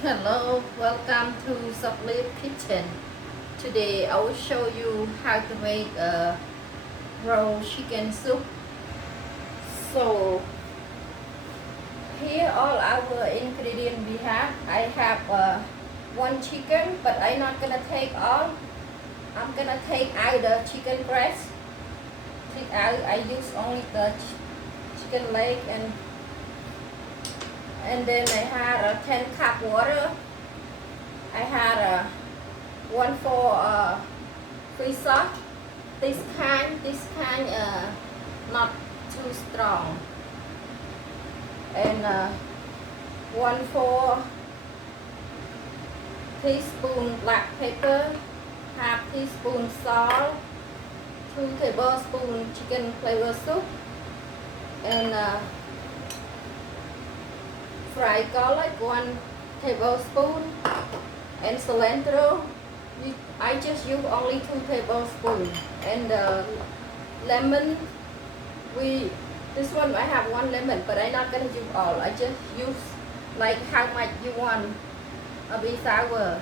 Hello, welcome to Sublip Kitchen. Today I will show you how to make a raw chicken soup. So here all our ingredients we have. I have one chicken, but I'm not gonna take all. I'm gonna take out the chicken breast. Take out. I use only the chicken leg and then I had a 10 cup water. I had a 1/4 fish sauce. This kind not too strong. And 1/4 teaspoon black pepper, half teaspoon salt, 2 tablespoons chicken flavor soup, and fried garlic 1 tablespoon, and cilantro. I just use only 2 tablespoons, and lemon. This one I have 1 lemon, but I'm not gonna use all. I just use like how much you want a bit sour.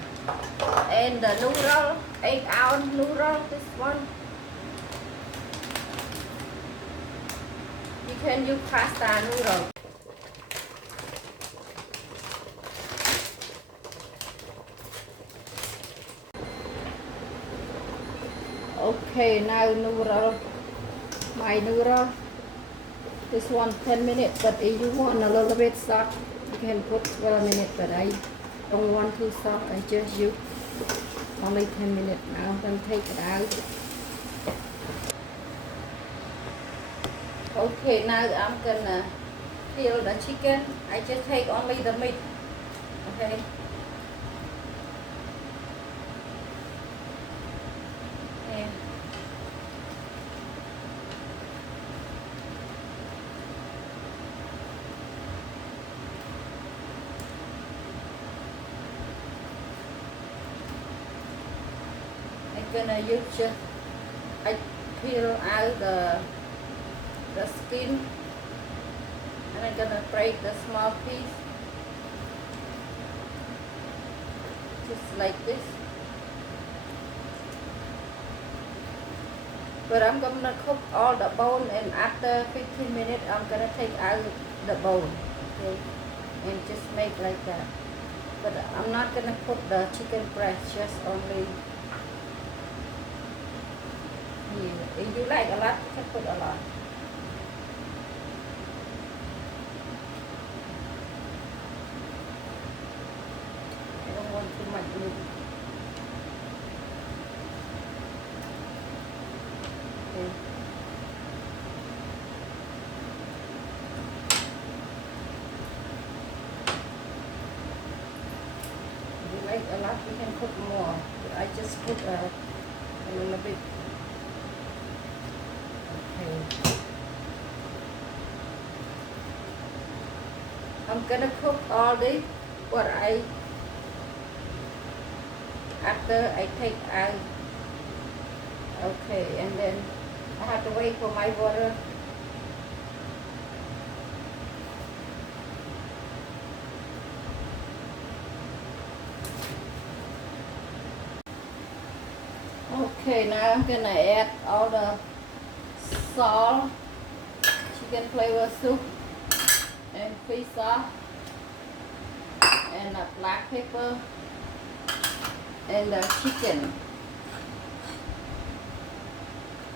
And the noodle, 8-ounce noodle. This one you can use pasta noodle. Okay, now noodle, my noodle. This one 10 minutes, but if you want a little bit soft, you can put 12 minutes, but I don't want too soft. I just use only 10 minutes. Now I'm going to take it out. Okay, now I'm going to peel the chicken. I just take only the meat. Okay. Okay. I'm gonna use just I peel out the skin, and I'm gonna break the small piece just like this. But I'm gonna cook all the bone, and after 15 minutes I'm gonna take out the bone. Okay, and just make like that. But I'm not gonna cook the chicken breast, just only here. If you like a lot, you can put a lot. I don't want too much meat. Okay. If you like a lot, you can put more. But I just put a little bit. Okay. I'm gonna cook all this. What after I take out. Okay, and then I have to wait for my water. Okay, now I'm gonna add all the salt, chicken flavor soup, and fish sauce, and black pepper, and the chicken.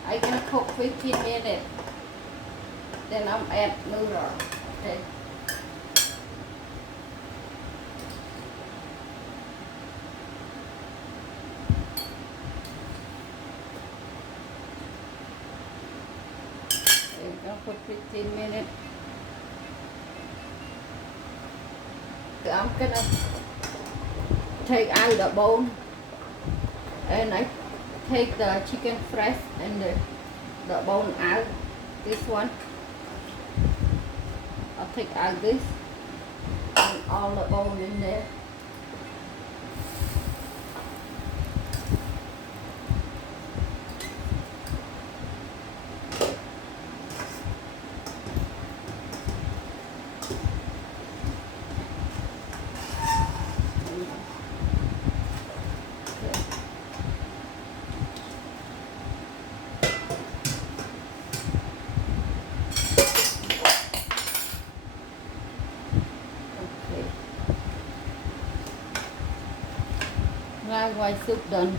I'm gonna cook 15 minutes. Then I'm add noodle. Okay. I'm gonna put 15 minutes. I'm gonna take out the bone, and I take the chicken fresh and the bone out. This one I'll take out this and all the bone in there. Now my soup done.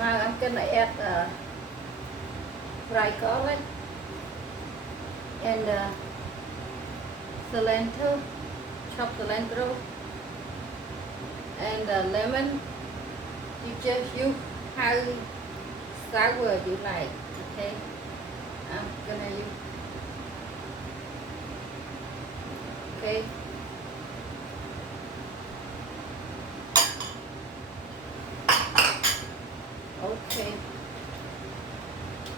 Now I'm gonna add fried garlic and cilantro, chopped cilantro, and lemon. You just use how sour you like. Okay, I'm gonna use. Okay. Okay.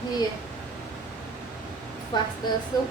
Here, faster soup.